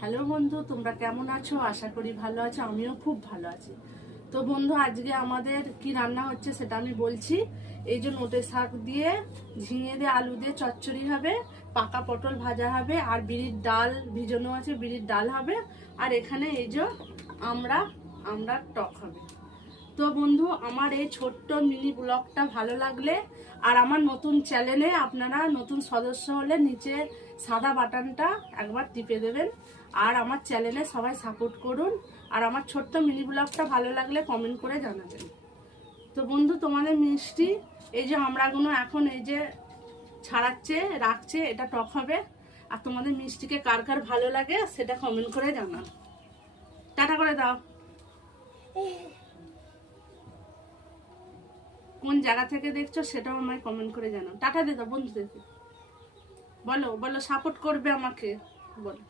Hello বন্ধু, তোমরা কেমন আছো? আশা করি ভালো আছো। আমিও খুব ভালো আছি। তো বন্ধু, আজকে আমাদের কি রান্না হচ্ছে সেটা আমি বলছি। এই যে নোটে শাক দিয়ে, ঝিঙে দিয়ে, আলু দিয়ে চচ্চড়ি হবে, পাকা পটল ভাজা হবে, আর বিরির ডাল ভিজানো আছে, বিরির ডাল হবে, আর এখানে এই যে আমরা আমরা টক হবে। তো বন্ধু, আমার এই ছোট্ট মিনি ব্লগটা ভালো লাগলে আর আমার নতুন চ্যানেলে আপনারা নতুন সদস্য হলে নিচে সাদা বাটনটা একবার টিপে দেবেন। আর আমার চ্যানেলে সবাই সাপোর্ট করুন। আর আমার ছোট্ট মিনি ব্লগটা ভালো লাগলে কমেন্ট করে জানাবেন। তো বন্ধু, তোমাদের মিষ্টি এই যে আমরাগুলো এখন এই যে ছাড়াচ্ছে রাখছে, এটা টক হবে। আর তোমাদের মিষ্টিকে কার কার ভালো লাগে সেটা কমেন্ট করে জানান। টাটা করে দাও। কোন জায়গা থেকে দেখছো সেটাও আমায় কমেন্ট করে জানাও। টাটা দিয়ে দাও বন্ধুদেরকে। বলো বলো, সাপোর্ট করবে আমাকে, বলো।